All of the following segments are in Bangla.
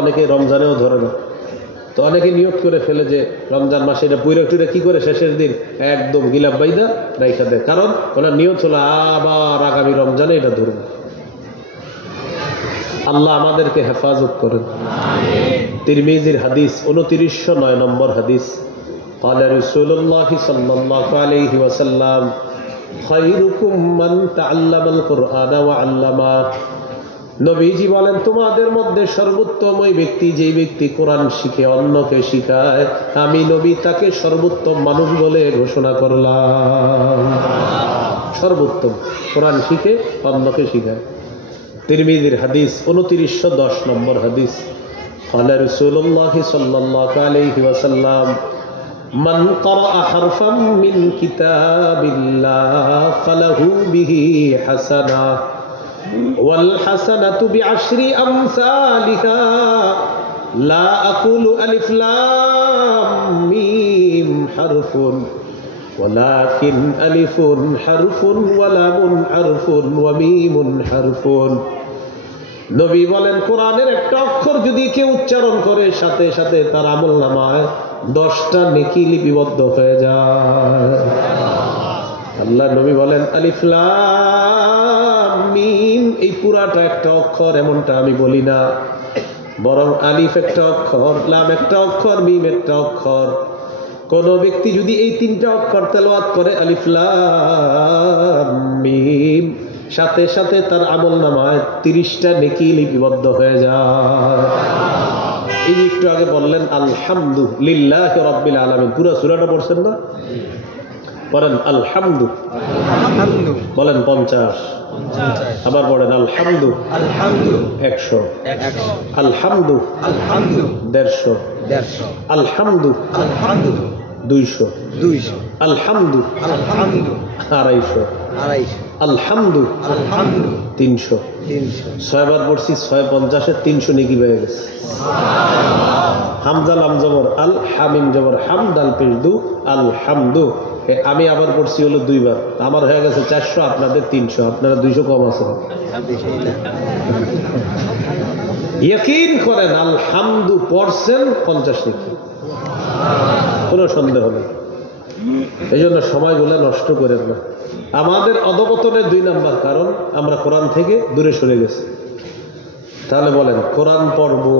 অনেকে রমজানেও ধরে না, তো অনেকে নিয়ত করে ফেলে যে রমজান মাসে এটা পুরো টুরে কি করে শেষের দিন একদম গিলাপ বাইদা রাইখা দেয়, কারণ ওনার নিয়ত হলো আবার আগামী রমজানে এটা ধরবে। আল্লাহ আমাদেরকে হেফাজত করেন। তিরমিজির হাদিস 2909 নম্বর হাদিস, قال رسول الله صلى الله عليه وسلم خيركم من تعلم القرآن وعلمه। নবীজি বলেন, তোমাদের মধ্যে সর্বোত্তম ওই ব্যক্তি যে ব্যক্তি কোরআন শিখে অন্যকে শিখায়, আমি নবী তাকে সর্বোত্তম মানুষ বলে ঘোষণা করলাম। সর্বোত্তম কোরআন শিখে অন্যকে শিখায়। তিরমিজির হাদিস 2910 নম্বর হাদিস, قال رسول الله صلى الله عليه وسلم من قرأ حرفا من كتاب الله فله به حسنة والحسنة بعشر أمثالها لا أقول ألف لام ميم حرف ولكن ألف حرف ولام حرف وميم حرف। নবী বলেন, কোরআনের একটা অক্ষর যদি কেউ উচ্চারণ করে সাথে সাথে তার আমলনামায় 10টা নেকি লিপিবদ্ধ হয়ে যায়। আল্লাহ নবী বলেন, আলিফ লাম মিম এই পুরাটা একটা অক্ষর এমনটা আমি বলি না, বরং আলিফ একটা অক্ষর, লাম একটা অক্ষর, মিম একটা অক্ষর। কোন ব্যক্তি যদি এই 3টা অক্ষর তেলাওয়াত করে, আলিফ লাম মিম, সাথে সাথে তার আমলনামায় 30টা নেকি লিপিবদ্ধ হয়ে যায়। এই যে একটু আগে বললেন আলহামদুলিল্লাহি রাব্বিল আলামিন, পুরো সূরাটা পড়ছেন না? পড়েন আলহামদু, বলেন 50, আবার পড়েন আলহামদু 100, আলহামদু 150, আলহামদু 200, আলহামদু 250, আলহামদু 300। 6 বার পড়ছি, 650 300 নেকি পেয়ে গেছে। হামজা লাম জবর আল, হামিম জবর হাম, দাল পেশ দু, আলহামদু। আমি আবার পড়ছি হলো 2 বার, আমার হয়ে গেছে 400, আপনাদের 300, আপনারা 200 কম আছে। ইয়াকিন করেন আলহামদু পড়ছেন 50 নেকি, কোনো সন্দেহ নেই। এই জন্য সময়গুলো নষ্ট করেন না। আমাদের অধপতনের 2 নাম্বার কারণ আমরা কোরআন থেকে দূরে সরে গেছি। তাহলে বলেন, কোরআন পড়বো,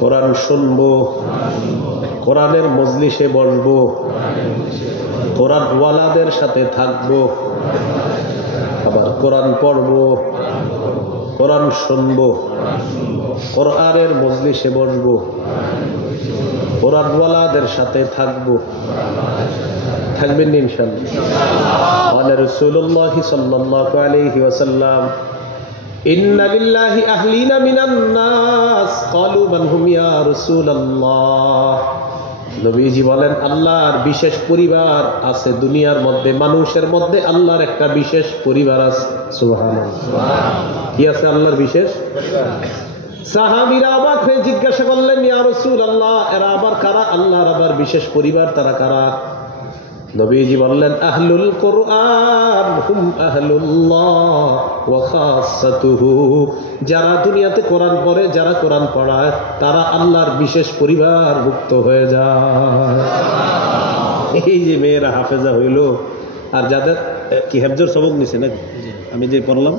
কোরআন শুনবো, কোরআনের মজলিসে বসবো, কোরআন ওয়ালাদের সাথে থাকবো, আবার কোরআন পড়বো, কোরআন শুনবো, কোরআনের মজলিসে বসবো, কোরআন ওয়ালাদের সাথে থাকবো। থাকবেন ইনশাআল্লাহ। قال رسول الله صلى الله عليه وسلم إن لله أهلين من الناس قالوا من هم يا رسول الله। নবীজি বলেন, আল্লাহর বিশেষ পরিবার আছে দুনিয়ার মধ্যে, মানুষের মধ্যে আল্লাহর একটা বিশেষ পরিবার আছে। সুবহানাল্লাহ। কি আছে আল্লাহর বিশেষ? সাহাবীরা অবাক হয়ে জিজ্ঞাসা করলেন, ইয়া রাসূলুল্লাহ, এরা আবার কারা? আল্লাহর আবার বিশেষ পরিবার তারা কারা? নবীজি বললেন, আহলুল কোরআন হুম আহলুল্লাহ ওয়া খাসাতুহু। যারা দুনিয়াতে কোরআন পড়ে, যারা কোরআন পড়ায়, তারা আল্লাহর বিশেষ পরিবার ভুক্ত হয়ে যায়। এই যে মেয়েরা হাফেজা হইল, আর যাদের কি হেফজর সবক নিছে নাকি, আমি যে পড়লাম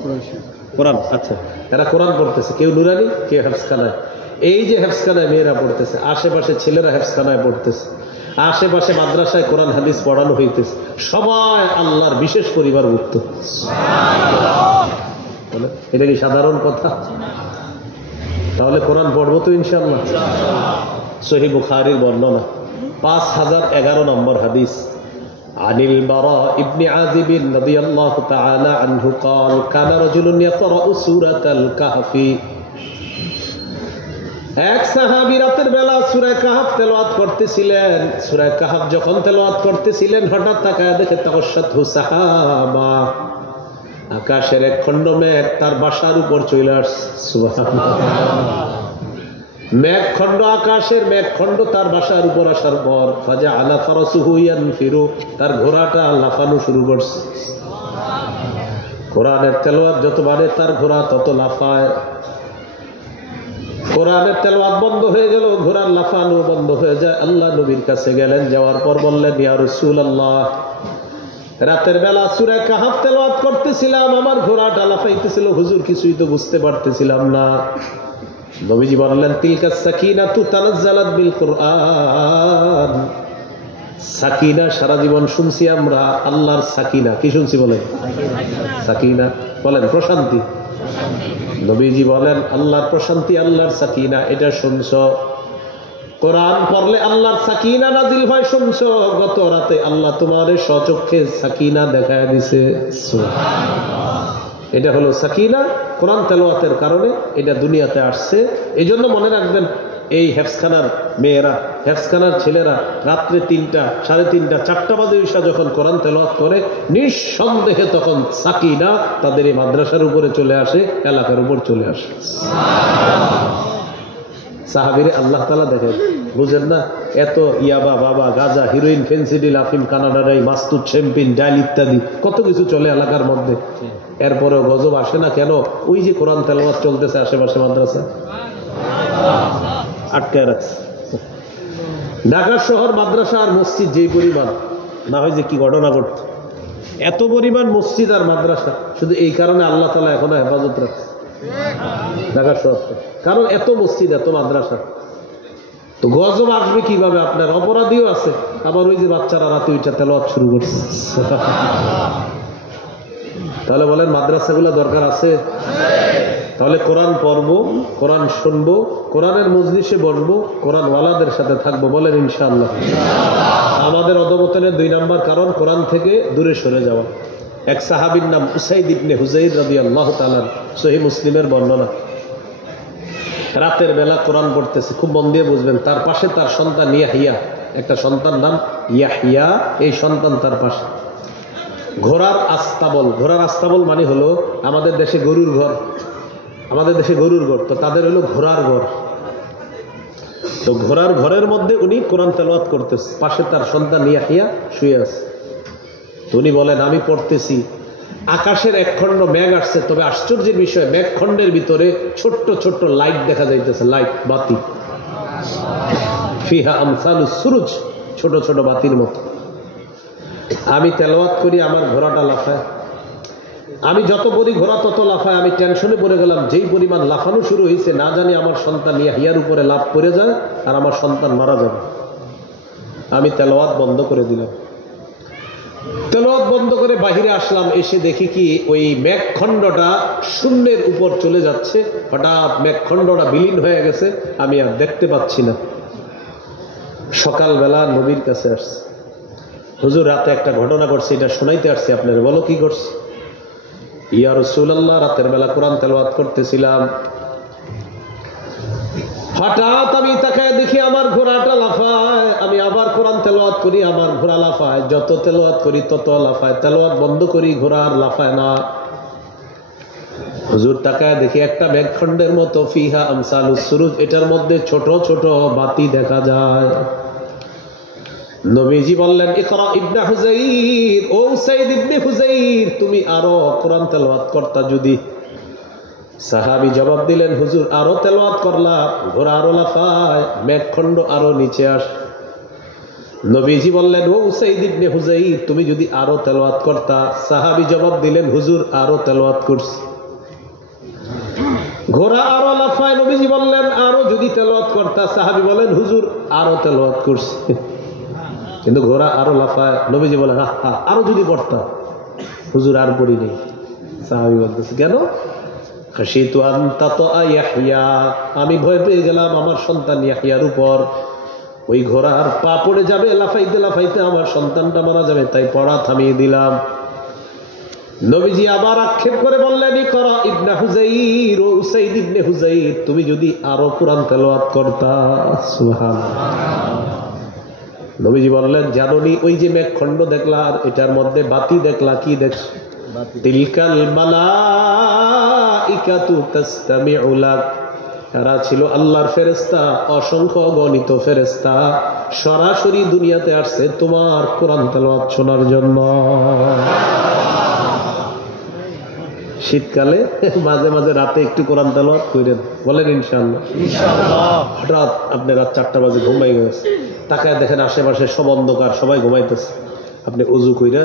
কোরআন, আচ্ছা, এরা কোরআন পড়তেছে, কেউ নুরানি, কেউ হেফজখানায়। এই যে হেফজখানায় মেয়েরা পড়তেছে, আশেপাশে ছেলেরা হেফজখানায় পড়তেছে, আশেপাশে মাদ্রাসায় কোরআন হাদিস পড়ানো হইতেছে, সবাই আল্লাহর বিশেষ পরিবারভুক্ত। এটা কি সাধারণ কথা? তাহলে কোরআন পড়বো তো ইনশাআল্লাহ। সহিহ বুখারীর বর্ণনা 5011 নম্বর হাদিস, আনিল বারা ইবনে আযিব রাদিয়াল্লাহু তাআলা আনহু قال كان رجل يقرأ سورة الكهف। এক সাহাবী রাতের বেলা সূরা কাহফ তেলাওয়াত করতেছিলেন। সূরা কাহফ যখন তেলাওয়াত করতেছিলেন, হঠাৎ তাকায় দেখে তাওয়াশাতহু সাহাবা, আকাশের এক খণ্ড মেঘ তার বাসার উপর চলে আসছে। সুবহানাল্লাহ। মেঘখণ্ড, আকাশের মেঘখণ্ড তার বাসার উপর আসার পর ফাজাআলা ফারাসুহু ইয়ানফিরু, তার ঘোড়াটা লাফানো শুরু করছে। কোরআনের তেলাওয়াত যত বাড়ে তার ঘোড়া তত লাফায়। কোরআনের তেলাওয়াত বন্ধ হয়ে গেল, ঘোড়ার লাফানো বন্ধ হয়ে যায়। আল্লাহ নবীর কাছে গেলেন, যাওয়ার পর বললেন, ইয়া রাসূলুল্লাহ, রাতের বেলা সূরা কাহফ তেলাওয়াত করতেছিলাম, আমার ঘোড়াটা লাফাইতেছিল হুজুর, কিছুই তো বুঝতে পারতেছিলাম না। নবীজি বললেন, তিলকা সাকিনাতু তানাজ্জালাত বিল কুরআন। সাকিনা সারা জীবন শুনছি আমরা, আল্লাহর সাকিনা। কি শুনছি বলেন? সাকিনা বলেন, প্রশান্তি। নবীজি বলেন, আল্লাহর প্রশান্তি, আল্লাহর সাকিনা, এটা শুনছো। কোরআন পড়লে আল্লাহর সাকিনা নাজিল হয়, শুনছো। গত রাতে আল্লাহ তোমার স্বচক্ষে সাকিনা দেখায় দিছে। এটা হলো সাকিনা, কোরআন তেলাওয়াতের কারণে এটা দুনিয়াতে আসছে। এই জন্য মনে রাখবেন, এই হেফজখানার মেয়েরা, হেফজখানার ছেলেরা রাত্রে 3টা, 3:30, 4টা বাজে ঈশা যখন কোরআন তেলাওয়াত করে, নিঃসন্দেহে তখন সাকিনা তাদের এই মাদ্রাসার উপরে চলে আসে, এলাকার উপর চলে আসে। সাহাবীরে আল্লাহ তাআলা দেখেন, বুঝেন না? এত ইয়াবা, বাবা, গাঁজা, হিরোইন, ফেন্সিডিল, আফিম, কানাডারাই, মাস্তুদ, শ্যাম্পিন, ডাইল ইত্যাদি কত কিছু চলে এলাকার মধ্যে। এরপরেও গজব আসে না কেন? ওই যে কোরআন তেলাওয়াত চলতেছে আশেপাশে মাদ্রাসা, আটকায় রাখছে। ঢাকা শহর মাদ্রাসা আর মসজিদ যেই পরিমাণ, না হয় যে কি ঘটনা ঘটত। এত পরিমাণ মসজিদ আর মাদ্রাসা, শুধু এই কারণে আল্লাহ তাআলা এখনো হেফাজত রাখছে ঢাকা শহর, কারণ এত মসজিদ, এত মাদ্রাসা। তো গজব আসবে কিভাবে? আপনার অপরাধীও আছে, আবার ওই যে বাচ্চারা রাতে উঠে তেলাওয়াত শুরু করছে। তাহলে বলেন, মাদ্রাসাগুলো দরকার আছে? তাহলে কোরআন পড়বো, কোরআন শুনবো, কোরআনের মজলিসে বসবো, কোরআন ওয়ালাদের সাথে থাকবো। বলেন ইনশাআল্লাহ। আমাদের অধঃপতনের 2 নাম্বার কারণ কোরআন থেকে দূরে সরে যাওয়া। এক সাহাবীর নাম উসাইদ ইবনে হুযাইর রাদিয়াল্লাহু তাআলা, সহিহ মুসলিমের বর্ণনা। রাতের বেলা কোরআন পড়তেছে, খুব মন দিয়ে বুঝবেন। তার পাশে তার সন্তান ইয়াহিয়া, একটা সন্তান নাম ইয়াহিয়া, এই সন্তান তার পাশে। ঘোড়ার আস্তাবল, ঘোড়ার আস্তাবল মানে হলো আমাদের দেশে গরুর ঘর, আমাদের দেশে গরুর ঘর, তো তাদের হলো ঘোড়ার ঘর। তো ঘোড়ার ঘরের মধ্যে উনি কোরআন তেলাওয়াত করতেছে, পাশে তার সন্তান ইয়াহিয়া শুয়ে আছে। তো উনি বলেন, আমি পড়তেছি, আকাশের একখণ্ড মেঘ আসছে, তবে আশ্চর্যের বিষয়, মেঘখণ্ডের ভিতরে ছোট্ট ছোট্ট লাইট দেখা যাইতেছে, লাইট, বাতি। ফিহা আমসালুস সুরুজ, ছোট ছোট বাতির মতো। আমি তেলাওয়াত করি, আমার ঘোড়াটা লাফায়। আমি যত বলি ঘোড়া তত লাফায়। আমি টেনশনে পড়ে গেলাম, যেই পরিমাণ লাফানো শুরু হয়েছে, না জানি আমার সন্তান ইয়াহিয়ার উপরে লাফ পড়ে যায় আর আমার সন্তান মারা যাবে। আমি তেলাওয়াত বন্ধ করে দিলাম। তেলাওয়াত বন্ধ করে বাহিরে আসলাম, এসে দেখি কি ওই মেঘখণ্ডটা শূন্যের উপর চলে যাচ্ছে। হঠাৎ মেঘখণ্ডটা বিলীন হয়ে গেছে, আমি আর দেখতে পাচ্ছি না। সকালবেলা নবীর কাছে আসছে, হুজুর রাতে একটা ঘটনা ঘটছে, এটা শোনাইতে আসছে আপনার। বলো কি করছে? ইয়া রাসূলুল্লাহ, রাতের বেলা কোরআন তেলাওয়াত করতেছিলাম, হঠাৎ আমি তাকায় দেখি আমার ঘোড়াটা লাফায়। আমি আবার কোরআন তেলাওয়াত করি, আমার ঘোড়া লাফায়। যত তেলাওয়াত করি তত লাফায়। তেলাওয়াত বন্ধ করি, ঘোড়া আর লাফায় না। হুজুর তাকায় দেখি একটা মেঘখণ্ডের মতো, ফিহা আমসালুস সুরুজ, এটার মধ্যে ছোট ছোট বাতি দেখা যায়। নবীজি বললেন, ইকরা ইবনে হুযাইর, ও উসাইদ ইবনে হুযাইর, তুমি আরো কোরআন তেলাওয়াত করতা যদি। সাহাবী জবাব দিলেন, হুজুর আরো তেলাওয়াত করলাম, ঘোড়া আরো লাফায়, মেঘখণ্ড আরো নিচে আস। নবীজি বললেন, ও উসাইদ ইবনে হুযাইর, তুমি যদি আরো তেলাওয়াত করতা। সাহাবী জবাব দিলেন, হুজুর আরো তেলাওয়াত করছি। ঘোড়া আরো লাফায়, নবীজি বললেন, আরো যদি তেলাওয়াত করতা। সাহাবী বলেন, হুজুর আরো তেলাওয়াত করছি। কিন্তু ঘোড়া আরো লাফায়, নবীজি বলেন, আরো যদি পড়তা। হুজুর আর পড়ি নেই। সাহাবী বলতেছে, কেন? খাশিতু আন তাতা ইয়াহইয়া, আমি ভয় পেয়ে গেলাম আমার সন্তান ইয়াহইয়ার উপর। ওই ঘোড়ার পা পড়ে যাবে, লাফাইতে লাফাইতে আমার সন্তানটা মারা যাবে, তাই পড়া থামিয়ে দিলাম। নবীজি আবার আক্ষেপ করে বললেন, ইকরা ইবনে হুযাইর, ও উসাইদ ইবনে হুযাইর, তুমি যদি আরো কোরআন তেলাওয়াত করতা। সুবহানাল্লাহ। নবীজি বললেন, জানোনি ওই যে মেঘখণ্ড দেখলা আর এটার মধ্যে বাতি দেখলা, কি দেখছো? তিলকাল মালাইকাতু তাসতামিউ লাক, এরা ছিল আল্লাহর ফেরেশতা, অসংখ্য গণিত ফেরেশতা, সরাসরি দুনিয়াতে আসছে তোমার কোরআন তেলাওয়াত শোনার জন্য। শীতকালে মাঝে মাঝে রাতে একটু কোরআন তেলাওয়াত করেন, বলেন ইনশাআল্লাহ। হঠাৎ আপনি রাত 4টা বাজে ঘুমাই গেছে, তাকায় দেখেন আশেপাশে সব অন্ধকার, সবাই ঘুমাইতেছে, আপনি উজু কইরা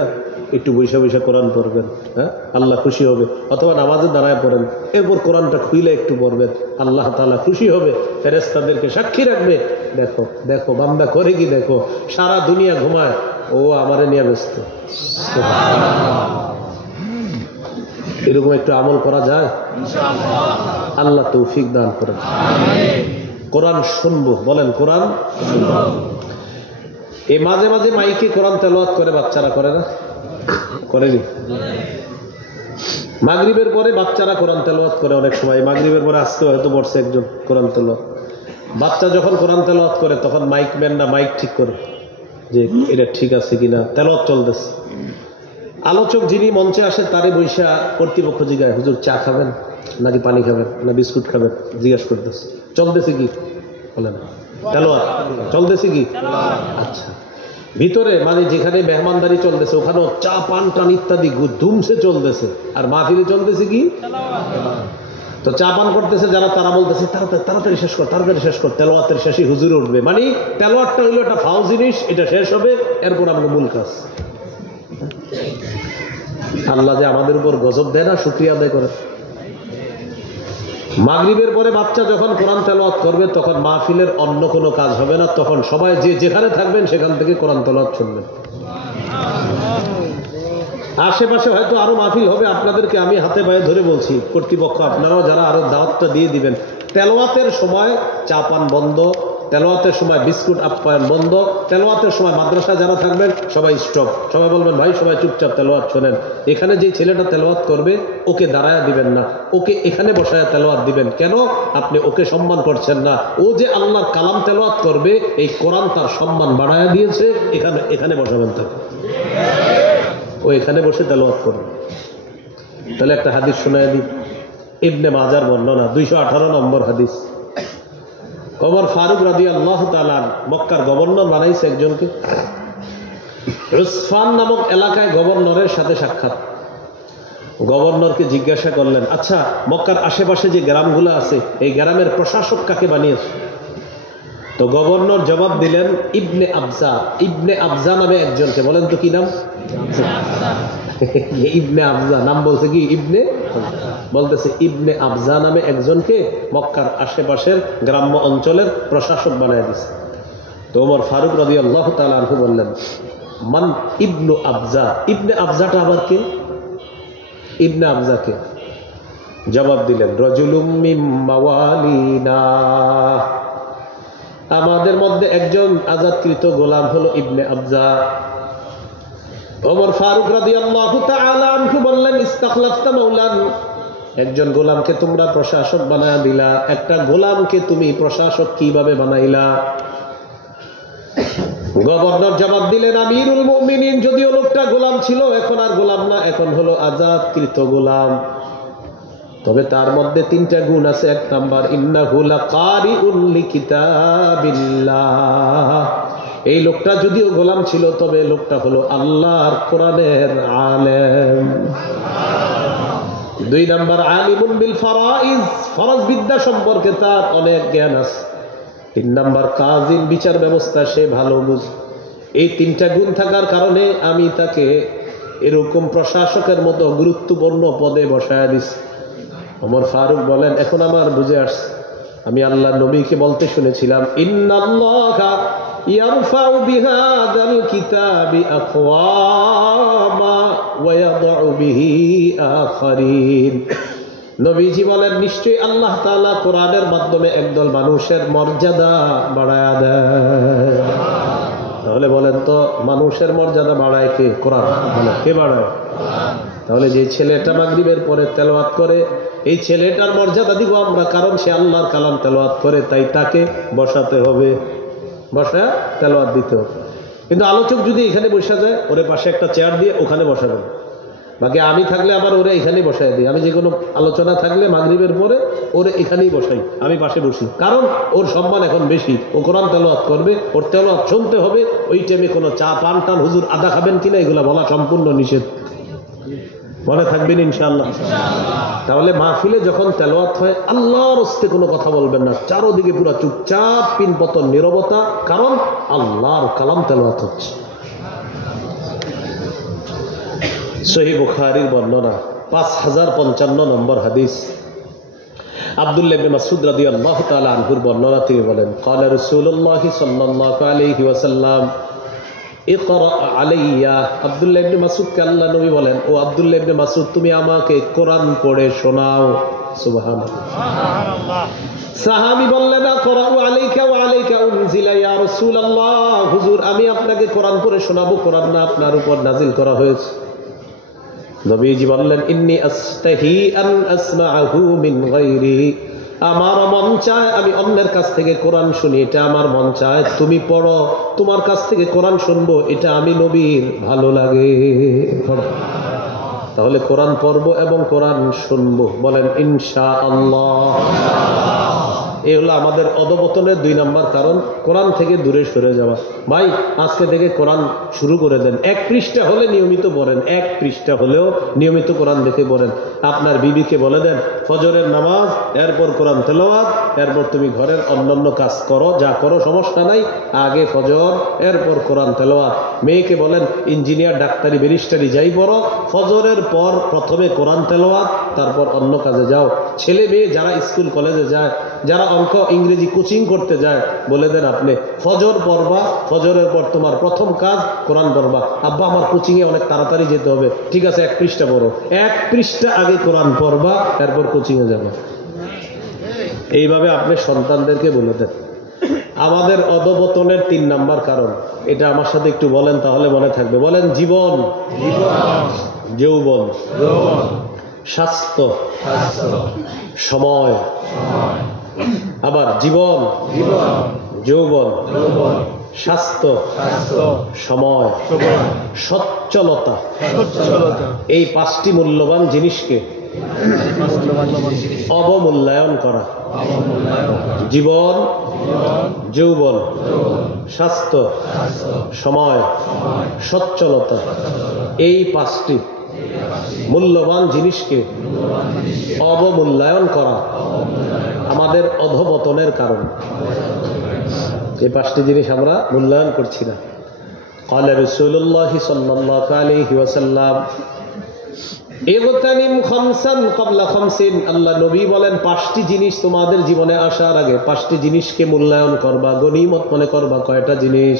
একটু বৈশা বৈশা কোরআন পড়বেন, হ্যাঁ, আল্লাহ খুশি হবে। অথবা নামাজে দাঁড়ায় পড়েন, এরপর কোরআনটা খুইলে একটু পড়বেন, আল্লাহ তাআলা খুশি হবে, ফেরেশতাদেরকে সাক্ষী রাখবে, দেখো দেখো বান্দা করে কি, দেখো সারা দুনিয়া ঘুমায়, ও আমারে নিয়ে ব্যস্ত। এরকম একটু আমল করা যায়, আল্লাহ তৌফিক দান করেন। কোরআন শুনবো, বলেন কোরআন শুনবো। এই মাঝে মাঝে মাইকে কোরআন তেলাওয়াত করে বাচ্চারা, করে না? করেনি? মাগরিবের পরে বাচ্চারা কোরআন তেলাওয়াত করে অনেক সময়। মাগরিবের পরে আজকে হয়তো বসছে একজন কোরআন তেলাওয়াত। বাচ্চা যখন কোরআন তেলাওয়াত করে তখন মাইকম্যানরা মাইক ঠিক করে যে এটা ঠিক আছে কিনা, তেলাওয়াত চলতেছে। আলোচক যিনি মঞ্চে আসে তারে বৈশা কর্তৃপক্ষ জিজ্ঞাসা, হুজুর চা খাবেন নাকি পানি খাবেন না বিস্কুট খাবেন, জিজ্ঞাসা করতেছে চলতেছে কি, বলেন তেলাওয়াত চলতেছে কি? আচ্ছা, ভিতরে মানে যেখানে মেহমানদারি চলতেছে ওখানেও চা পান টান ইত্যাদি ধুমসে চলতেছে, আর মাহফিলে চলতেছে কি? তো চা পান করতেছে যারা, তারা বলতেছে তাড়াতাড়ি শেষ কর, তাড়াতাড়ি শেষ কর, তেলাওয়াতের শেষে হুজুর উঠবে। মানে তেলাওয়াতটা হইলো একটা ফাও জিনিস, এটা শেষ হবে, এরপর আমাকে মূল কাজ। আল্লাহ যে আমাদের উপর গজব দেয় না, শুকরিয়া আদায় করে। মাগরিবের পরে বাচ্চা যখন কোরআন তেলাওয়াত করবে তখন মাহফিলের অন্য কোনো কাজ হবে না, তখন সবাই যে যেখানে থাকবেন সেখান থেকে কোরআন তেলাওয়াত শুনবেন। আশেপাশে হয়তো আরো মাহফিল হবে, আপনাদেরকে আমি হাতে পায়ে ধরে বলছি, কর্তৃপক্ষ আপনারাও যারা আরো দাওয়াতটা দিয়ে দিবেন। তেলাওয়াতের সময় চা পান বন্ধ, তেলাওয়াতের সময় বিস্কুট আপ্যায়ন বন্ধ, তেলাওয়াতের সময় মাদ্রাসায় যারা থাকবেন সবাই স্টপ, সবাই বলবেন ভাই সবাই চুপচাপ তেলাওয়াত শোনেন। এখানে যে ছেলেটা তেলাওয়াত করবে ওকে দাঁড়ায় দিবেন না, ওকে এখানে বসায় তেলাওয়াত দিবেন। কেন? আপনি ওকে সম্মান করছেন না, ও যে আল্লাহর কালাম তেলাওয়াত করবে, এই কোরআন তার সম্মান বাড়ায় দিয়েছে, এখানে বসাবেন তাকে, ও এখানে বসে তেলাওয়াত করবে। তাহলে একটা হাদিস শোনায় দিই, ইবনে মাজার বর্ণনা, 218 নম্বর হাদিস। ওমর ফারুক রাদিয়াল্লাহু তাআলা মক্কার গভর্নর বানাইছে একজনকে। উসফান নামক এলাকায় গভর্নরের সাথে সাক্ষাৎ। গভর্নরকে জিজ্ঞাসা করলেন, আচ্ছা মক্কার আশেপাশে যে গ্রামগুলো আছে এই গ্রামের প্রশাসক কাকে বানিয়েছে? তো গভর্নর জবাব দিলেন, ইবনে আবজা। ইবনে আবজা নামে একজনকে। বলেন তো কি নাম? ইবনে আবজা নাম বলছে কি? ইবনে বলতেছে ইবনে আবজা নামে একজনকে মক্কার আশেপাশের গ্রাম্য অঞ্চলের প্রশাসক বানায় দিছে। তো ওমর ফারুক রাদিয়াল্লাহু তাআলা আনহু বললেন, মান ইবনু আবজা? ইবনে আবজাটা আবার কে? ইবনে আবজা কে? জবাব দিলেন, রাজুলুম মিন মাওয়ালিনা, আমাদের মধ্যে একজন আজাদকৃত গোলাম হলো ইবনে আবজা। ওমর ফারুক রাদিয়াল্লাহু তাআলা আনহু বললেন, ইস্তাখলাফতা মাওলান, একজন গোলামকে তোমরা প্রশাসক বানায়া দিলা, একটা গোলামকে তুমি প্রশাসক কিভাবে বানাইলা? গভর্নর জবাব দিলেন, আমিরুল মুমিনিন, যদিও লোকটা গোলাম ছিল এখন আর গোলাম না, এখন হলো আজাদকৃত গোলাম, তবে তার মধ্যে 3টা গুণ আছে। 1 নাম্বার, ইন্নাহু লাকারিউন লিকিতাবিল্লাহ, এই লোকটা যদিও গোলাম ছিল তবে লোকটা হলো আল্লাহর কোরআনের আলেম। 2 নাম্বার, আলিমুন বিল ফারাইজ, ফরজ বিদ্যা সম্পর্কে তার অনেক জ্ঞান আছে। 3 নাম্বার, কাজিন, বিচার ব্যবস্থা সে ভালো বুঝে। এই 3টা গুণ থাকার কারণে আমি তাকে এরকম প্রশাসকের মতো গুরুত্বপূর্ণ পদে বসায় দিছি। ওমর ফারুক বলেন, এখন আমার বুঝে আসছে, আমি আল্লাহ নবীকে বলতে শুনেছিলাম, ইন্নাল্লাহা ইয়ারফাউ বিহাদাল কিতাবি আকওয়ামা ওয়া ইয়াদউ বিহি আখারিন। নবীজি বলেন, নিশ্চয়ই আল্লাহ তাআলা কোরআনের মাধ্যমে একদল মানুষের মর্যাদা বাড়ায়া দেয়। তাহলে বলেন তো, মানুষের মর্যাদা বাড়ায় কে? কোরআন। বলে কে বাড়ায়? তাহলে যে ছেলেটা মাগরিবের পরে তেলাওয়াত করে, এই ছেলেটার মর্যাদা দিব আমরা, কারণ সে আল্লাহর কালাম তেলাওয়াত করে, তাই তাকে বসাতে হবে, বসা তেলাওয়াত দিতে হবে। কিন্তু আলোচক যদি এখানে বসা যায়, ওরে পাশে একটা চেয়ার দিয়ে ওখানে বসাবেন, বাকি আমি থাকলে আবার ওরে এখানেই বসাই দিই। আমি যে কোনো আলোচনা থাকলে মাগরিবের পরে ওরে এখানেই বসাই, আমি পাশে বসি, কারণ ওর সম্মান এখন বেশি, ও কোরআন তেলাওয়াত করবে, ওর তেলাওয়াত শুনতে হবে। ওই টাইমে কোনো চা পান টান হুজুর আদা খাবেন কিনা এগুলা বলা সম্পূর্ণ নিষেধ। মনে থাকবেন ইনশাআল্লাহ? তাহলে মাহফিলে যখন তেলাওয়াত হয় আল্লাহর হস্তে কোনো কথা বলবেন না, চারোদিকে পুরো চুপচাপ পিনপতন নীরবতা, কারণ আল্লাহর কালাম তেলাওয়াত হচ্ছে। সহিহ বুখারীর বর্ণনা 5055 নম্বর হাদিস, আব্দুল্লাহ ইবনে মাসউদ রাদিয়াল্লাহু তাআলা আনহুর বর্ণনা থেকে বলেন, ক্বালা রাসূলুল্লাহ সাল্লাল্লাহু আলাইহি ওয়াসাল্লাম ইকরা আলাইয়া। আব্দুল্লাহ ইবনে মাসউদকে আল্লাহ নবী বলেন, ও আব্দুল্লাহ ইবনে মাসউদ তুমি আমাকে কোরআন পড়ে শোনাও। সুবহানাল্লাহ। সাহাবী বললেন, আকরাউ আলাইকা ওয়া আলাইকা উনজিলা ইয়া রাসূলুল্লাহ, হুজুর আমি আপনাকে কোরআন পড়ে শোনাবো, কোরআন না আপনার উপর নাজিল করা হয়েছে। নবীজি বললেন, ইন্নী আস্তাহি আন আসমাআহু মিন গায়রি, আমার মন চায় আমি অন্যের কাছ থেকে কোরআন শুনি, এটা আমার মন চায়। তুমি পড়ো, তোমার কাছ থেকে কোরআন শুনবো, এটা আমি নবীর ভালো লাগে। তাহলে কোরআন পড়বো এবং কোরআন শুনবো, বলেন ইনশাআল্লাহ। এই হলো আমাদের অধঃপতনের 2 নম্বর কারণ, কোরআন থেকে দূরে সরে যাওয়া। ভাই আজকে থেকে কোরআন শুরু করে দেন, 1 পৃষ্ঠা হলে নিয়মিত পড়েন, 1 পৃষ্ঠা হলেও নিয়মিত কোরআন দেখে পড়েন। আপনার বিবিকে বলে দেন ফজরের নামাজ, এরপর কোরআন তেলাওয়াত, এরপর তুমি ঘরের অন্যান্য কাজ করো, যা করো সমস্যা নাই, আগে ফজর এরপর কোরআন তেলাওয়াত। মেয়েকে বলেন ইঞ্জিনিয়ার ডাক্তারি ব্যারিস্টারি যাই পড়ো, ফজরের পর প্রথমে কোরআন তেলাওয়াত, তারপর অন্য কাজে যাও। ছেলে মেয়ে যারা স্কুল কলেজে যায়, যারা অঙ্ক ইংরেজি কোচিং করতে যায়, বলে দেন আপনি ফজর পড়বা, ফজরের পর তোমার প্রথম কাজ কোরআন পড়বা। আব্বা আমার কোচিং এ অনেক তাড়াতাড়ি যেতে হবে, ঠিক আছে 1 পৃষ্ঠা পড়ো, 1 পৃষ্ঠা আগে কোরআন পড়বা, তারপর কোচিং এ যাবা। এইভাবে আপনি সন্তানদেরকে বলে দেন। আমাদের অধঃপতনের 3 নম্বর কারণ, এটা আমার সাথে একটু বলেন তাহলে মনে থাকবে। বলেন জীবন, যৌবন, স্বাস্থ্য, সময়। আবার জীবন, যৌবন, স্বাস্থ্য, সময়, সচ্ছলতা, এই 5টি মূল্যবান জিনিসকে অবমূল্যায়ন করা। জীবন, যৌবন, স্বাস্থ্য, সময়, সচ্ছলতা, এই 5টি মূল্যবান জিনিসকে অবমূল্যায়ন করা আমাদের অধঃপতনের কারণ। এই 5টি জিনিস আমরা মূল্যায়ন করছি না। ক্বালা রাসূলুল্লাহ সাল্লাল্লাহু আলাইহি ওয়াসাল্লাম ইগতানিম খামসান ক্বাবলা খামসিন, আল্লাহ নবী বলেন 5টি জিনিস তোমাদের জীবনে আসার আগে 5টি জিনিসকে মূল্যায়ন করবা, গনিমত মনে করবা। কয়টা জিনিস?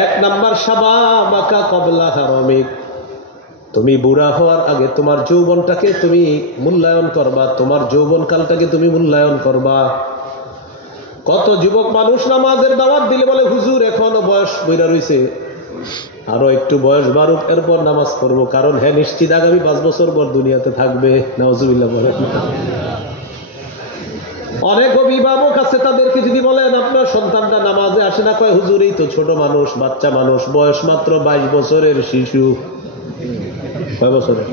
1 নাম্বার শাবাবাকা ক্বাবলা হারামিক, তুমি বুড়া হওয়ার আগে তোমার যৌবনটাকে তুমি মূল্যায়ন করবা, তোমার যৌবনকালটাকে তুমি মূল্যায়ন করবা। কত যুবক মানুষ নামাজের দাওয়াত দিলে বলে হুজুর এখনো বয়স বইরা রয়েছে, আরো একটু বয়স বাড়ুক এরপর নামাজ পড়বো, কারণ হ্যাঁ নিশ্চিত আগামী 5 বছর পর দুনিয়াতে থাকবে। নাউজুবিল্লাহ বলেন। অনেক অভিভাবক আছে, তাদেরকে যদি বলেন আপনার সন্তানটা নামাজে আসে না, কয় হুজুর এই তো ছোট মানুষ, বাচ্চা মানুষ, বয়স মাত্র 22 বছরের শিশু। কয় বছরের?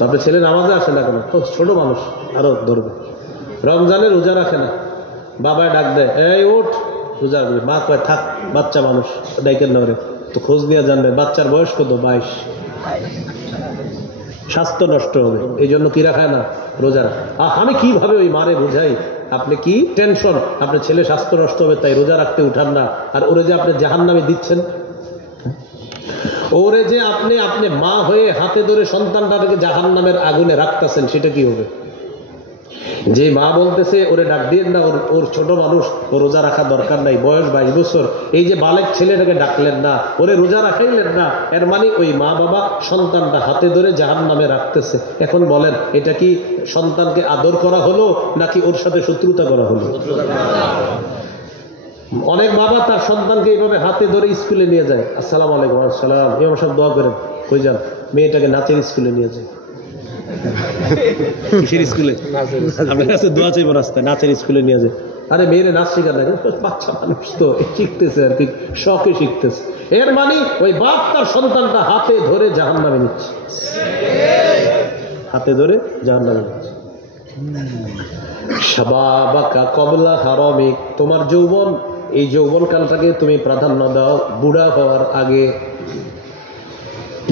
তবে ছেলে নামাজে আসে না কেন? ছোট মানুষ, আরো ধরবে। রমজানে রোজা রাখে না, বাবায় ডাক দেয় এই ওঠ রোজা রাখবে, মা কয় থাক বাচ্চা মানুষ, ডাইকেন না রে, তো খোঁজ নিয়ে জানবে বাচ্চার বয়স কত, 22। স্বাস্থ্য নষ্ট হবে, এই জন্য কি রাখায় না? রোজা। আমি কিভাবে ওই মারে বুঝাই, আপনি কি টেনশন, আপনার ছেলে স্বাস্থ্য নষ্ট হবে তাই রোজা রাখতে উঠান না, আর ওরে যে আপনি জাহান্নামে দিচ্ছেন, ওরে যে আপনি মা হয়ে হাতে ধরে সন্তানটাকে জাহান্নামের আগুনে রাখতেছেন, সেটা কি হবে? যে মা বলতেছে ওরে ডাক দিয়ে না, ওর ছোট মানুষ, ও রোজা রাখা দরকার নাই, বয়স 22 বছর, এই যে বালেক ছেলেটাকে ডাকলেন না, ওরে রোজা রাখাইলেন না, এর মানে ওই মা বাবা সন্তানটা হাতে ধরে জাহান্নামে রাখতেছে। এখন বলেন এটা কি সন্তানকে আদর করা হলো নাকি ওর সাথে শত্রুতা করা হলো? অনেক বাবা তার সন্তানকে এইভাবে হাতে ধরে স্কুলে নিয়ে যায়, আসসালামু আলাইকুম, আসসালাম, ইমাম সাহেব দোয়া করেন, কই যান? মেয়েটাকে নাচের স্কুলে নিয়ে যায়। কিসের স্কুলে? আপনার কাছে দোয়া চাইব রাস্তায়, নাচের স্কুলে নিয়ে যায়। আরে মেয়েরে নাচ শিখার না, বাচ্চা মানুষ তো শিখতেছে আর কি, শখে শিখতেছে। এর মানে ওই বাপ তার সন্তানটা হাতে ধরে জাহান্নামে নিচ্ছে, হাতে ধরে জাহান্নামে নিচ্ছে। শাবাবাকা ক্বাবলা হারামিক, তোমার যৌবন, এই যৌবন কালটাকে তুমি প্রাধান্য দাও বুড়া হওয়ার আগে।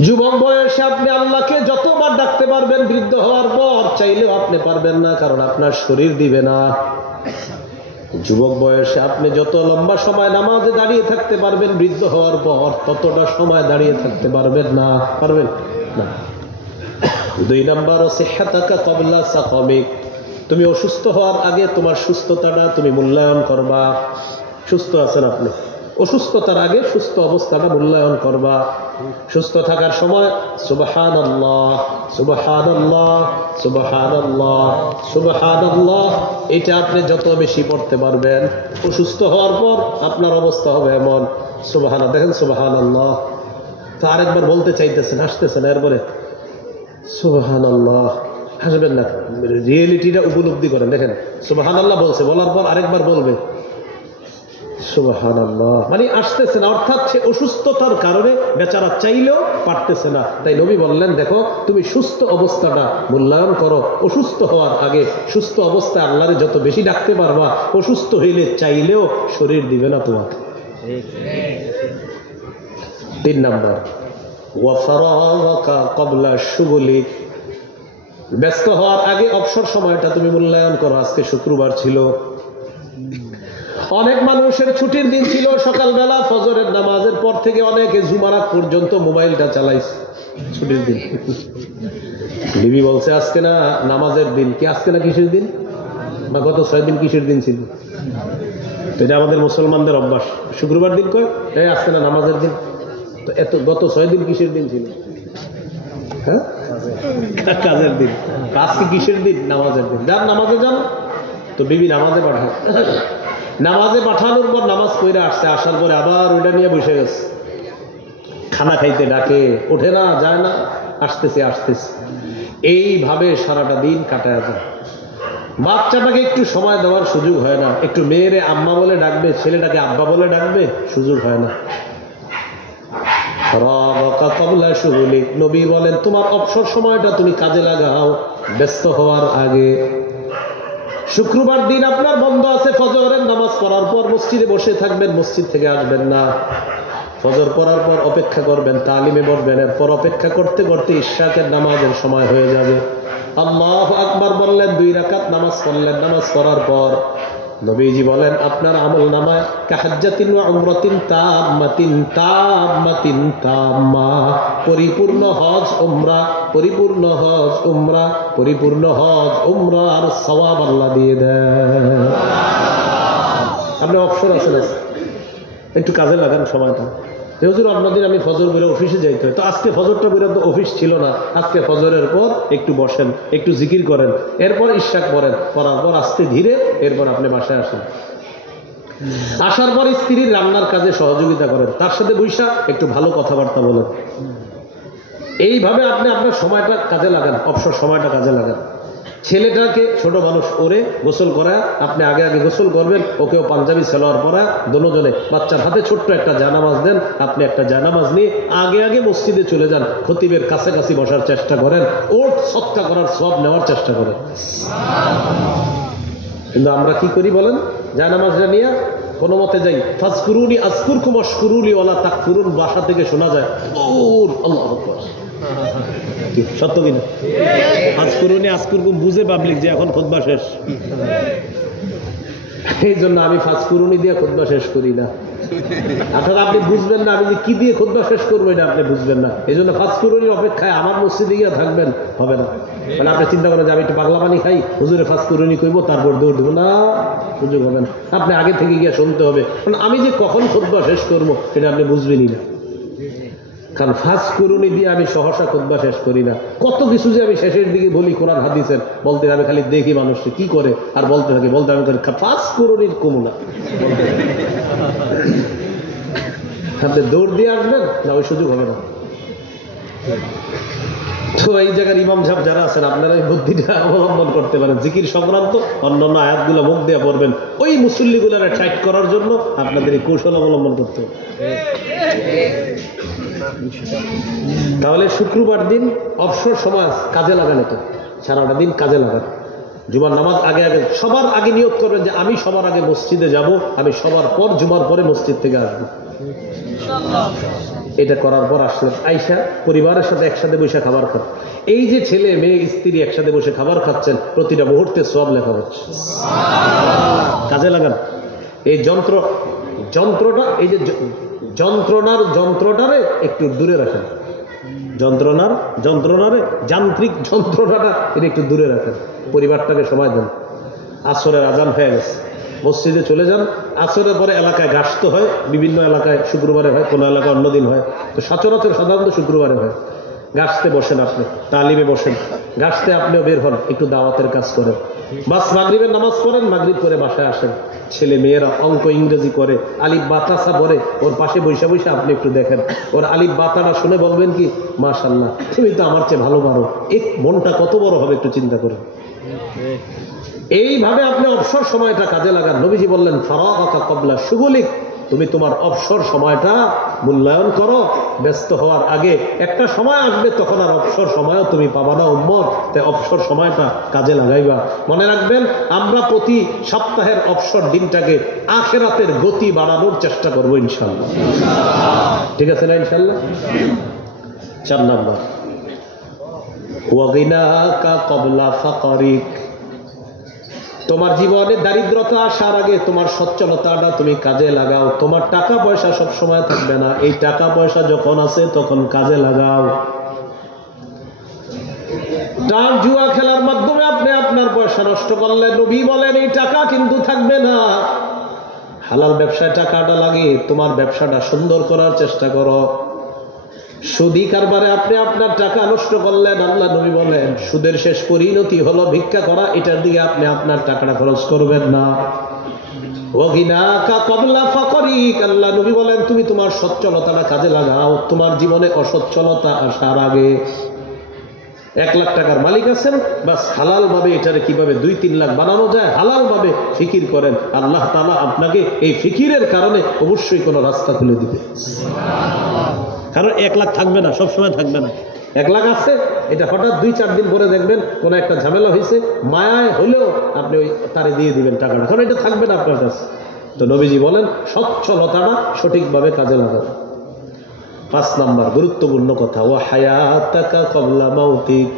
যুবক বয়সে আপনি আল্লাহকে যতবার ডাকতে পারবেন, বৃদ্ধ হওয়ার পর চাইলেও আপনি পারবেন না, কারণ আপনার শরীর দিবে না। যুবক বয়সে আপনি যত লম্বা সময় নামাজে দাঁড়িয়ে থাকতে পারবেন, বৃদ্ধ হওয়ার পর ততটা সময় দাঁড়িয়ে থাকতে পারবেন না। পারবেন না। 2 নম্বর, সিহ্হাতাকা ক্বাবলা সাকামিক। তুমি অসুস্থ হওয়ার আগে তোমার সুস্থতাটা তুমি মূল্যায়ন করবা। সুস্থ আছেন আপনি, অসুস্থতার আগে সুস্থ অবস্থাটা মূল্যায়ন করবা। সুস্থ থাকার সময় সুবহানাল্লাহ সুবহানাল্লাহ সুবহানাল্লাহ সুবহানাল্লাহ, এটা আপনি যত বেশি পড়তে পারবেন, অসুস্থ হওয়ার পর আপনার অবস্থা হবে এমন। সুবহানাল্লাহ, দেখেন সুবহানাল্লাহ, তো আরেকবার বলতে চাইতেছেন, আসতেছেন, এরপরে সুবহানাল্লাহ, হাসবেন না, রিয়েলিটিটা উপলব্ধি করেন। দেখেন সুবহানাল্লাহ বলছে, বলার পর আরেকবার বলবে সুবহানাল্লাহ, মানে আসতেছে না, অর্থাৎ সে অসুস্থতার কারণে বেচারা চাইলেও পারতেছে না। তাই নবী বললেন, দেখো তুমি সুস্থ অবস্থাটা মূল্যায়ন করো। অসুস্থ হওয়ার আগে সুস্থ অবস্থায় আল্লাহরে যত বেশি ডাকতে পারবা, অসুস্থ হইলে চাইলেও শরীর দিবে না তোমাকে। 3 নম্বর, ওয়াফারাগাকা ক্বাবলা শুগলিক। ব্যস্ত হওয়ার আগে অবসর সময়টা তুমি মূল্যায়ন করো। আজকে শুক্রবার ছিল, অনেক মানুষের ছুটির দিন ছিল। সকালবেলা ফজরের নামাজের পর থেকে অনেকে জুমারাত পর্যন্ত মোবাইলটা চালাইছে, ছুটির দিন। বিবি বলছে আজকে না নামাজের দিন। কি আজকে না কিসের দিন? না গত 6 দিন কিসের দিন ছিল? এটা আমাদের মুসলমানদের অভ্যাস, শুক্রবার দিন কয় এই আজকে না নামাজের দিন। তো এত গত 6 দিন কিসের দিন ছিল? হ্যাঁ, কাজের দিন। আজকে কিসের দিন? নামাজের দিন। যান নামাজে যান। তো বিবি নামাজে পাঠায়, নামাজে পাঠানোর পর নামাজ পড়ে আসছে, আসার পরে আবার ওইটা নিয়ে বসে গেছে, খানা খাইতে ডাকে, ওঠে না, যায় না, আসতেছে আসতেছে, এইভাবে সারাটা দিন কাটায় যায়। বাচ্চাটাকে একটু সময় দেওয়ার সুযোগ হয় না। একটু মেয়েরে আম্মা বলে ডাকবে, ছেলেটাকে আব্বা বলে ডাকবে, সুযোগ হয় না। নবী বলেন তোমার অবসর সময়টা তুমি কাজে লাগাও ব্যস্ত হওয়ার আগে। শুক্রবার দিন আপনার বন্ধ আছে, ফজরের নামাজ পড়ার পর মসজিদে বসে থাকবেন, মসজিদ থেকে আসবেন না। ফজর পড়ার পর অপেক্ষা করবেন, তালিমে বসবেন, এরপর অপেক্ষা করতে করতে ইশরাকের নামাজের সময় হয়ে যাবে। আল্লাহু আকবার বললেন, 2 রাকাত নামাজ পড়লেন। নামাজ পড়ার পর নবীজি বলেন আপনার আমল নামায় কাহাজ্জাতিন ওয়া উমরাতিন তাম্মাতিন তাম্মাতিন তাম্মা, পরিপূর্ণ হজ উমরা, পরিপূর্ণ হজ উমরা, পরিপূর্ণ হজ উমরার সওয়াব আল্লাহ দিয়ে দেন। আপনি অবসর আছেন, একটু কাজে লাগান সময়টা। হুজুর অন্যদিন আমি ফজর বেরো অফিসে যাইতে হয়, তো আজকে ফজরটা বেরো তো অফিস ছিল না, আজকে ফজরের পর একটু বসেন, একটু জিকির করেন, এরপর ইশরাক পড়েন, পড়ার পর আস্তে ধীরে এরপর আপনি বাসায় আসেন। আসার পর স্ত্রীর রান্নার কাজে সহযোগিতা করেন, তার সাথে বৈশা একটু ভালো কথাবার্তা বলেন। এইভাবে আপনি আপনার সময়টা কাজে লাগান, অবসর সময়টা কাজে লাগান। ছেলেটাকে ছোট মানুষ, ওরে গোসল করায় আপনি আগে আগে গোসল করবেন, ওকেও পাঞ্জাবি সালোয়ার পরা, দোনোজনে বাচ্চার হাতে ছোট্ট একটা জানামাজ দেন, আপনি একটা জানামাজ নিয়ে আগে আগে মসজিদে চলে যান, খতিবের কাছাকাছি বসার চেষ্টা করেন, ওট সৎকা করার সব নেওয়ার চেষ্টা করেন। কিন্তু আমরা কি করি বলেন? জানামাজটা নিয়ে কোনো মতে যাই, ফাজকুরুনি আজকুরকুম ওয়াশকুরুলি ওয়ালা তাকফুরুন, বাসা থেকে শোনা যায় আল্লাহু আকবার। সত্য কিনা? আজকুরুনি আজকুরকুম বুঝে পাবলিক যে এখন খুতবা শেষ, এই জন্য আমি ফাজকুরুনি দিয়ে খুতবা শেষ করি না। অর্থাৎ আপনি বুঝবেন না আমি যে কি দিয়ে খুতবা শেষ করবো, এটা আপনি বুঝবেন না। এই জন্য ফাজকুরুনির অপেক্ষায় আমার মসজিদে গিয়ে থাকবেন, হবে না। মানে আপনি চিন্তা করেন যে আমি একটু পাগলা পানি খাই, হুজুরে ফাজকুরুনি করবো, তারপর দৌড় দেবো না, সুযোগ হবে না। আপনি আগে থেকে গিয়ে শুনতে হবে, কারণ আমি যে কখন খুতবা শেষ করবো এটা আপনি বুঝবেনই না। কারণ ফাজকুরুনি দিয়ে আমি সহসা খুতবা শেষ করি না। কত কিছু যে আমি শেষের দিকে বলি কোরআন হাদিসের, বলতে আমি খালি দেখি মানুষকে কি করে আর বলতে থাকি, বলতে আমি ফাজকুরুনির কমুনা। আপনি দৌড় দিয়ে আসবেন না, ওই সুযোগ হবে না। তো এই জায়গার ইমাম সাহেব যারা আছেন, আপনারা এই বুদ্ধিটা অবলম্বন করতে পারেন। জিকির সংক্রান্ত অন্যান্য আয়াতগুলো মুখ দিয়ে পড়বেন, ওই মুসল্লিগুলার টাইট করার জন্য আপনাদের এই কৌশল অবলম্বন করতে হবে। তাহলে শুক্রবার দিন অবসর সময় কাজে লাগান, তো সারাটা দিন কাজে লাগান। জুমার নামাজ আগে আগে সবার আগে নিয়ত করবেন যে আমি সবার আগে মসজিদে যাব, আমি সবার পর জুমার পরে মসজিদ থেকে আসবো। এটা করার পর আসলেন, আইসা পরিবারের সাথে একসাথে বসে খাবার খান। এই যে ছেলে মেয়ে স্ত্রী একসাথে বসে খাবার খাচ্ছেন, প্রতিটা মুহূর্তে সওয়াব লেখা হচ্ছে। কাজে লাগান এই যন্ত্রটা, এই যে যন্ত্রটারে একটু দূরে রাখেন, যন্ত্রণারে যান্ত্রিক যন্ত্রণাটা এটা একটু দূরে রাখেন, পরিবারটাকে সময় দেন। আসরের আজান হয়ে গেছে, মসজিদে চলে যান। আসরের পরে এলাকায় গাছতে হয়, বিভিন্ন এলাকায় শুক্রবারে হয়, কোনো এলাকায় অন্যদিন হয়, তো সচরাচর সাধারণত শুক্রবারে হয়। গাছতে বসেন, আপনি তালিমে বসেন, গাছতে আপনিও বের হন, একটু দাওয়াতের কাজ করেন। বাস মাগরিবের নামাজ পড়েন, মাগরিব করে বাসায় আসেন। ছেলে মেয়েরা অঙ্ক ইংরেজি করে, আলিফ বাতাসা পড়ে, ওর পাশে বৈশা বৈশা আপনি একটু দেখেন, ওর আলিফ বাতাটা শুনে বলবেন কি, মাশাআল্লাহ তুমি তো আমার চেয়ে ভালো পারো। এক মনটা কত বড় হবে একটু চিন্তা করেন। এইভাবে আপনি অবসর সময়টা কাজে লাগান। নবীজি বললেন ফারাগাকা ক্বাবলা শুগুলিক, তুমি তোমার অবসর সময়টা মূল্যায়ন করো। ব্যস্ত হওয়ার আগে একটা সময় আসবে, তখন আর অবসর সময়ও তুমি পাবা না উম্মত, তাই অবসর সময়টা কাজে লাগাইবা। মনে রাখবেন, আমরা প্রতি সপ্তাহের অবসর দিনটাকে আখিরাতের গতি বাড়ানোর চেষ্টা করবো ইনশাআল্লাহ। ঠিক আছে না ইনশাআল্লাহ? 4 নাম্বার, ওয়া গিনাকা ক্বাবলা ফাকরিক, তোমার জীবনে দারিদ্রতা আসার আগে তোমার সচ্ছলতাটা তুমি কাজে লাগাও। তোমার টাকা পয়সা সব সময় থাকবে না, এই টাকা পয়সা যখন আছে তখন কাজে লাগাও। টাকা জুয়া খেলার মাধ্যমে আপনি আপনার পয়সা নষ্ট করলে নবী বলেন এই টাকা কিন্তু থাকবে না। হালাল ব্যবসায় টাকাটা লাগে, তোমার ব্যবসাটা সুন্দর করার চেষ্টা করো। সুদী কারবারে আপনি আপনার টাকা নষ্ট করলেন, আল্লাহ নবী বলেন সুদের শেষ পরিণতি হলো ভিক্ষা করা, এটার দিকে আপনি আপনার টাকাটা খরচ করবেন না। ওয়াগিনাকা ক্বাবলা ফাকরিক, আল্লাহ নবী বলেন তুমি তোমার সচ্ছলতাটা কাজে লাগাও, তোমার জীবনে অসচ্ছলতা আসার আগে। 1 লাখ টাকার মালিক আছেন, বাস হালাল ভাবে এটারে কিভাবে 2-3 লাখ বানানো যায় হালাল ভাবে ফিকির করেন, আল্লাহ তাআলা আপনাকে এই ফিকিরের কারণে অবশ্যই কোনো রাস্তা খুলে দিবে। কারণ 1 লাখ থাকবে না, সবসময় থাকবে না। 1 লাখ আছে, এটা হঠাৎ 2-4 দিন পরে দেখবেন কোন একটা ঝামেলা হয়েছে, মায়ায় হলেও আপনি ওই তারে দিয়ে দিবেন টাকাটা, কারণ এটা থাকবে না আপনার কাছে। তো নবীজি বলেন সচ্ছলতাটা সঠিকভাবে কাজে লাগাবে। 5 নাম্বার গুরুত্বপূর্ণ কথা, ওয়া হায়াতাকা ক্বাবলা মাউতিক,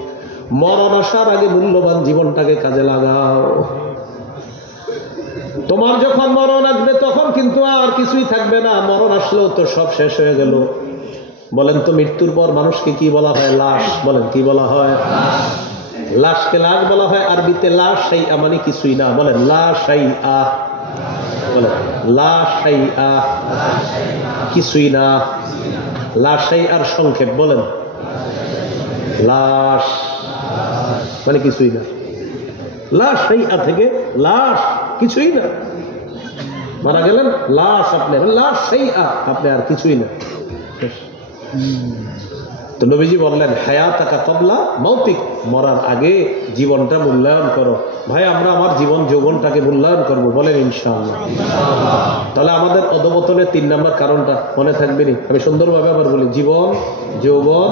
মরণ আসার আগে মূল্যবান জীবনটাকে কাজে লাগাও। তোমার যখন মরণ আসবে তখন কিন্তু আর কিছুই থাকবে না, মরণ আসলেও তো সব শেষ হয়ে গেল। বলেন তো মৃত্যুর পর মানুষকে কি বলা হয়? লাশ। বলেন কি বলা হয়? লাশকে লাশ বলা হয়। আরবিতে লাশ সেই মানে কিছুই না। বলেন লা শাইআ। বলেন লা শাইআ, কিছুই না। লা শাইআর সংক্ষেপ বলেন লাশ, মানে কিছুই না। লা শাইআ থেকে লাশ, কিছুই না। মারা গেলেন লাশ, আপনি লা শাইআ, আপনি আর কিছুই না। তো নবীজি বললেন হায়াতাকা ক্বাবলা মাউতিক, মরার আগে জীবনটা মূল্যায়ন করো। ভাই আমরা আমার জীবন যৌবনটাকে মূল্যায়ন করবো, বলেন ইনশাআল্লাহ। তাহলে আমাদের অধঃপতনের 3 নাম্বার কারণটা মনে থাকবে নি? আমি সুন্দরভাবে আবার বলি, জীবন, যৌবন,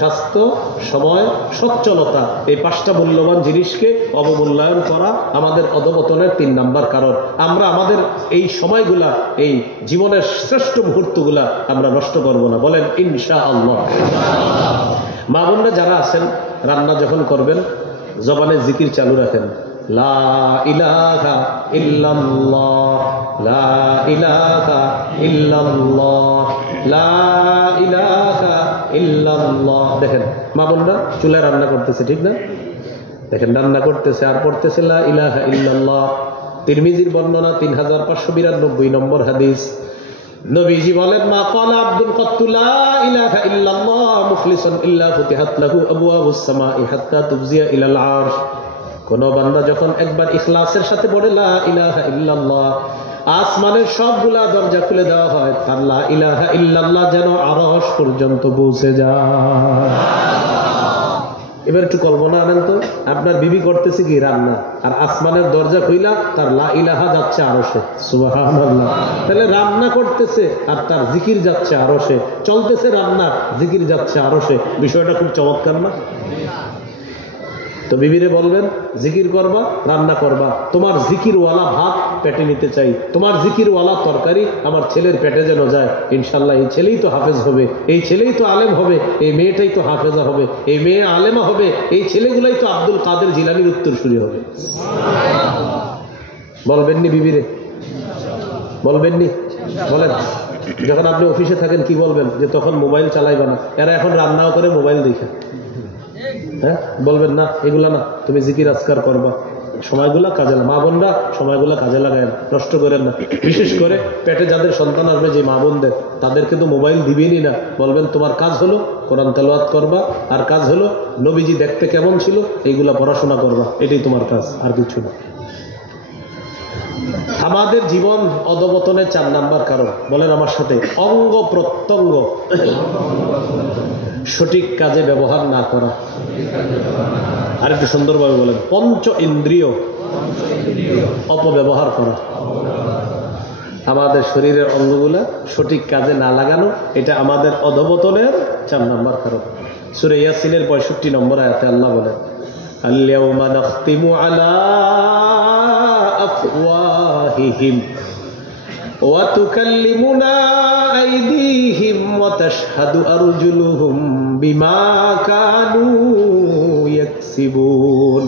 স্বাস্থ্য, সময়, সচ্ছলতা, এই 5টা মূল্যবান জিনিসকে অবমূল্যায়ন করা আমাদের অধঃপতনের 3 নাম্বার কারণ। আমরা আমাদের এই সময়গুলা, এই জীবনের শ্রেষ্ঠ মুহূর্তগুলা আমরা নষ্ট করব না, বলেন ইনশাআল্লাহ। মা বোনরা যারা আছেন, রান্না যখন করবেন জবানে জিকির চালু রাখেন, লা ইলাহা ইল্লাল্লাহ, লা ইলাহা ইল্লাল্লাহ, লা ইলাহা ইল্লাল্লাহ। দেখেন মা বোনরা চুলায় রান্না করতেছে, ঠিক না? দেখেন রান্না করতেছে আর পড়তেছে লা ইলাহা ইল্লাল্লাহ। তিরমিজির বর্ণনা 3592 নম্বর হাদিস। নবীজি বলেন মা ক্বালা আব্দুল কত্তু লা ইলাহা ইল্লাল্লাহ মুখলিসান ইল্লা ফুতিহাত লাহু আবওয়াবুস সামাই হাত্তা তুফজিয়া ইলাল আরশ। কোন বান্দা যখন একবার ইখলাসের সাথে পড়ে লা ইলাহা ইল্লাল্লাহ, আসমানের সবগুলা দরজা খুলে দেওয়া হয়, তার লা ইলাহা ইল্লাল্লাহ যেন আরশ পর্যন্ত পৌঁছে যায়। এবার একটু কল্পনা আনেন তো, আপনার বিবি করতেছে কি রান্না, আর আসমানের দরজা খুইলা তার লা ইলাহা যাচ্ছে আরশে, সুবহানাল্লাহ। তাহলে রান্না করতেছে আর তার জিকির যাচ্ছে আরশে, চলতেছে রান্না, জিকির যাচ্ছে আরশে। বিষয়টা খুব চমৎকার না? তো বিবিরে বলবেন জিকির করবা, রান্না করবা, তোমার জিকিরওয়ালা ভাত পেটে নিতে চাই, তোমার জিকিরওয়ালা তরকারি আমার ছেলের পেটে যেন যায়। ইনশাল্লাহ এই ছেলেই তো হাফেজ হবে, এই ছেলেই তো আলেম হবে, এই মেয়েটাই তো হাফেজা হবে, এই মেয়ে আলেমা হবে, এই ছেলেগুলাই তো আব্দুল কাদের জিলানীর উত্তরসূরি হবে। বলবেননি বিবিরে? বলবেননি? বলেন। যখন আপনি অফিসে থাকেন কি বলবেন? যে তখন মোবাইল চালাইবা না, এরা এখন রান্নাও করে মোবাইল দেখে। হ্যাঁ, বলবেন না এগুলা না, তুমি জিকির আজকার করবা, সময়গুলা কাজে, মা বোনরা সময়গুলা কাজে লাগায়, নষ্ট করেন না। বিশেষ করে পেটে যাদের সন্তান আসবে, যে মা বোনদের, তাদেরকে তো মোবাইল দিবেনই না। বলবেন তোমার কাজ হলো কোরআন তেলাওয়াত করবা, আর কাজ হলো নবীজি দেখতে কেমন ছিল এইগুলা পড়াশোনা করবা, এটাই তোমার কাজ, আর কিছু না। আমাদের জীবন অধপতনের 4 নাম্বার কারণ, বলেন আমার সাথে, অঙ্গ প্রত্যঙ্গ সঠিক কাজে ব্যবহার না করা। আর একটু সুন্দরভাবে বলেন, পঞ্চ ইন্দ্রিয় অপব্যবহার করা। আমাদের শরীরের অঙ্গগুলা সঠিক কাজে না লাগানো, এটা আমাদের অধপতনের 4 নাম্বার কারণ। সূরা ইয়াসিনের 65 নম্বর আয়াতে আল্লাহ বলেন, আল-ইয়াওমা নাখতিমু আলা আফওয়াহিহিম ওয়া তুকাল্লিমুনা আইদিহিম ওয়া তাশহাদু আরজুলুহুম বিমা কানু ইয়াকসিবুন।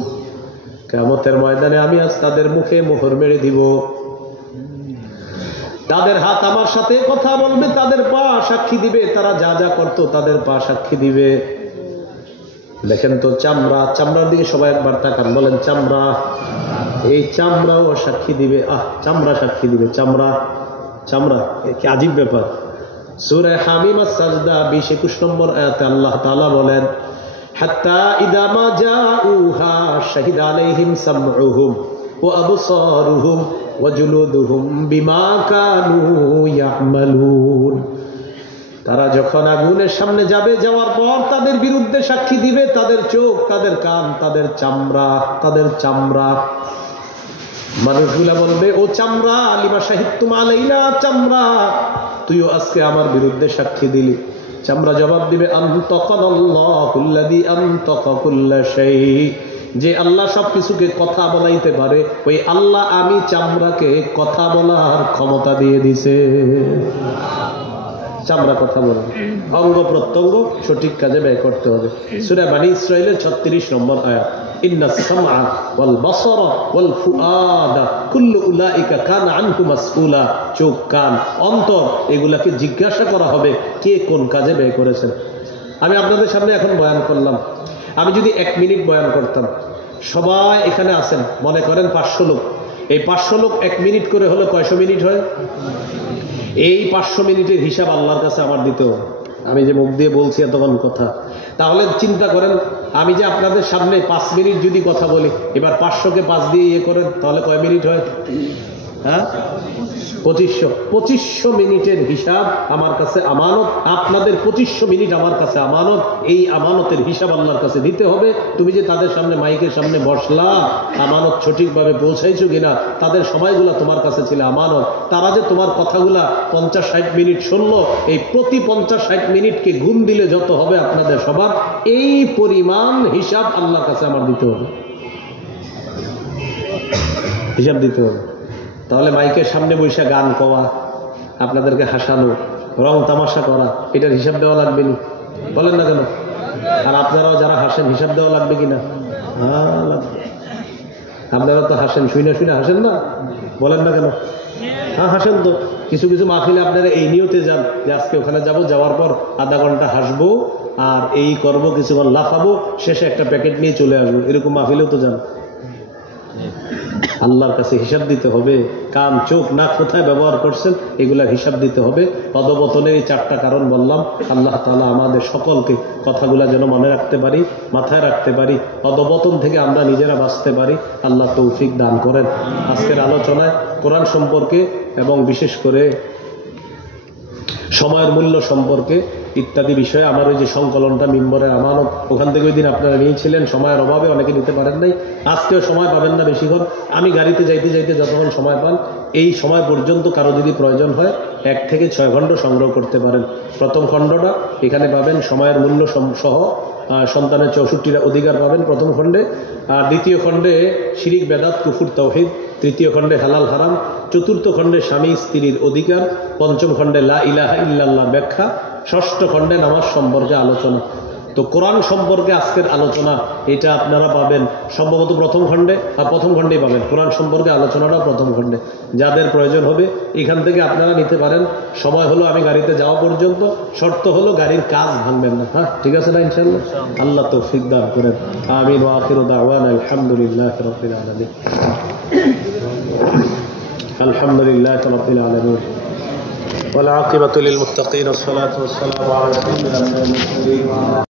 কিয়ামতের ময়দানে আমি আজ তাদের মুখে মোহর মেরে দিব, তাদের হাত আমার সাথে কথা বলবে, তাদের পা সাক্ষী দিবে, তারা যা যা করতো তাদের পা সাক্ষী দিবে। দেখেন তো চামড়া, চামড়ার দিকে সবাই একবার তাকান, বলেন চামড়া। এই চামড়াও সাক্ষী দিবে। চামড়া সাক্ষী দিবে, চামড়া, চামড়া, কি আজীব ব্যাপার। সূরা হামিম আস-সাজদা 20-21 নম্বর আয়াতে আল্লাহ তাআলা বলেন, হাত্তা ইযা মা জাউহা শাহিদা আলাইহিম সামউহুম ওয়া আবসারুহুম ওয়া জুলুদুহুম বিমা কানু ইয়ামালুন। তারা যখন আগুনের সামনে যাবে, যাওয়ার পর তাদের বিরুদ্ধে সাক্ষী দিবে তাদের চোখ, তাদের কান, তাদের চামড়া, তাদের চামড়া। মানুষগুলা বলবে, ও চামড়া, লিমা শাহিদতুম আলাইনা, চামড়া তুইও আজকে আমার বিরুদ্ধে সাক্ষী দিলি। চামড়া জবাব দিবে, আনতাকানাল্লাহুল্লাযী আনতাকা কুল্লা শাই, যে আল্লাহ সবকিছুকে কথা বলাইতে পারে, ওই আল্লাহ আমি চামড়াকে কথা বলার ক্ষমতা দিয়ে দিছে। চামড়া কথা বলে, অঙ্গ প্রত্যঙ্গ সঠিক কাজে ব্যয় করতে হবে। সূরা বনী ইসরাঈলের 36 নম্বর আয়াত, ইন্নাস সামআ ওয়াল বাসারা ওয়াল ফুআদা কুল্লু উলাইকা কানা আনহু মাসউলা। চোখ, কান, অন্তর, এগুলাকে জিজ্ঞাসা করা হবে কে কোন কাজে ব্যয় করেছেন। আমি আপনাদের সামনে এখন বয়ান করলাম, আমি যদি 1 মিনিট বয়ান করতাম, সবাই এখানে আছেন, মনে করেন 500 লোক, এই 500 লোক 1 মিনিট করে হলে কয়শো মিনিট হয়? এই 500 মিনিটের হিসাব আল্লাহর কাছে আমার দিতে হবে। আমি যে মুখ দিয়ে বলছি এতক্ষণ কথা, তাহলে চিন্তা করেন, আমি যে আপনাদের সামনে 5 মিনিট যদি কথা বলি, এবার 500কে 5 দিয়ে ইয়ে করেন, তাহলে কয় মিনিট হয়? হ্যাঁ, 2500 মিনিটের হিসাব আমার কাছে আমানত। আপনাদের 2500 মিনিট আমার কাছে আমানত। এই আমানতের হিসাব আল্লাহর কাছে দিতে হবে। তুমি যে তাদের সামনে মাইকের সামনে বসলা, আমানত সঠিকভাবে পৌঁছাইছো কিনা, তাদের সময়গুলা তোমার কাছে ছিল আমানত। তারা যে তোমার কথাগুলা 50-60 মিনিট শুনলো, এই প্রতি 50-60 মিনিটকে গুণ দিলে যত হবে আপনাদের সবার, এই পরিমাণ হিসাব আল্লাহর কাছে আমার দিতে হবে, হিসাব দিতে হবে। তাহলে মাইকের সামনে বসে গান কোয়া, আপনাদেরকে হাসানো, রং তামাশা করা, এটার হিসাব দেওয়া লাগবে না? বলেন না কেন? আর আপনারাও যারা হাসেন, হিসাব দেওয়া লাগবে কিনা? হ্যাঁ লাগবে। আপনারা তো হাসেন, শুনে শুনে হাসেন না? বলেন না কেন? হ্যাঁ হাসেন তো। কিছু কিছু মাহফিলে আপনারা এই নিয়তে যান যে আজকে ওখানে যাব, যাওয়ার পর আধা ঘন্টা হাসবো আর এই করব, কিছুক্ষণ লাফাবো, শেষে একটা প্যাকেট নিয়ে চলে আসবো, এরকম মাহফিলেও তো যান। আল্লাহর কাছে হিসাব দিতে হবে। কান, চোখ, নাক কোথায় ব্যবহার করছেন এগুলার হিসাব দিতে হবে। অধপতনের এই 4টা কারণ বললাম। আল্লাহ তাআলা আমাদের সকলকে কথাগুলা যেন মনে রাখতে পারি, মাথায় রাখতে পারি, অধপতন থেকে আমরা নিজেরা বাঁচতে পারি। আল্লাহ তৌফিক দান করেন। আজকের আলোচনায় কোরআন সম্পর্কে এবং বিশেষ করে সময়ের মূল্য সম্পর্কে ইত্যাদি বিষয়ে আমার ওই যে সংকলনটা মিম্বরের আমানত, ওখান থেকে ওই দিন আপনারা নিয়েছিলেন, সময়ের অভাবে অনেকে নিতে পারেন নাই। আজকেও সময় পাবেন না বেশিক্ষণ। আমি গাড়িতে যাইতে যাইতে যতক্ষণ সময় পান, এই সময় পর্যন্ত কারো যদি প্রয়োজন হয় 1 থেকে 6 খণ্ড সংগ্রহ করতে পারেন। প্রথম খণ্ডটা এখানে পাবেন সময়ের মূল্য সহ, সন্তানের 64টা অধিকার পাবেন প্রথম খণ্ডে। আর দ্বিতীয় খণ্ডে শিরিক বেদাত কুফুর তাওহীদ, তৃতীয় খণ্ডে হালাল হারাম, চতুর্থ খণ্ডে স্বামী স্ত্রীর অধিকার, পঞ্চম খণ্ডে লা ইলাহা ইল্লাল্লাহ ব্যাখ্যা, ষষ্ঠ খণ্ডে নামাজ সম্পর্কে আলোচনা। তো কোরআন সম্পর্কে আজকের আলোচনা এটা আপনারা পাবেন সম্ভবত প্রথম খণ্ডেই পাবেন। কোরআন সম্পর্কে আলোচনাটা প্রথম খণ্ডে। যাদের প্রয়োজন হবে এখান থেকে আপনারা নিতে পারেন। সময় হলো আমি গাড়িতে যাওয়া পর্যন্ত, শর্ত হলো গাড়ির কাজ ভাঙবেন না। হ্যাঁ, ঠিক আছে না? ইনশাআল্লাহ আল্লাহ তৌফিক দান করেন। আমিন ওয়া আখিরু দাওয়ানা আলহামদুলিল্লাহি রাব্বিল আলামিন। আলহামদুলিল্লাহি রাব্বিল আলামিন ওয়াল আকিবাতু লিল মুত্তাকিন ওয়াস সালাতু ওয়াস সালামু আলা রাসূলিল্লাহ।